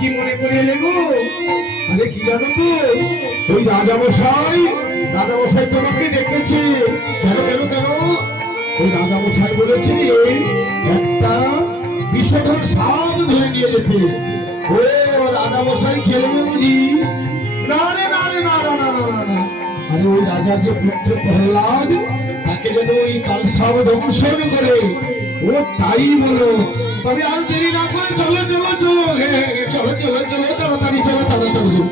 কি মনে করে এলে গো? আরে কি জানো তো, ওই রাজামশাই তোমাকে ডেকেছে। কেন কেন কেন? ওই রাজামশাই বলেছে একটা বিষধর সাপ ধরে নিয়ে যেতে। ও রাজামশাই খেলবে বুঝি? না রে না রে, না না না না না না। আরে ওই রাজার যে পুত্র প্রহ্লাদ, তাকে যেন ওই কালসাপ দংশন করে। ও তাই বলো। তবে আর দেরি না করে চলো চলো চলো, চলো চলো চলো, তাড়াতাড়ি চলো, তাড়াতাড়ি চলো।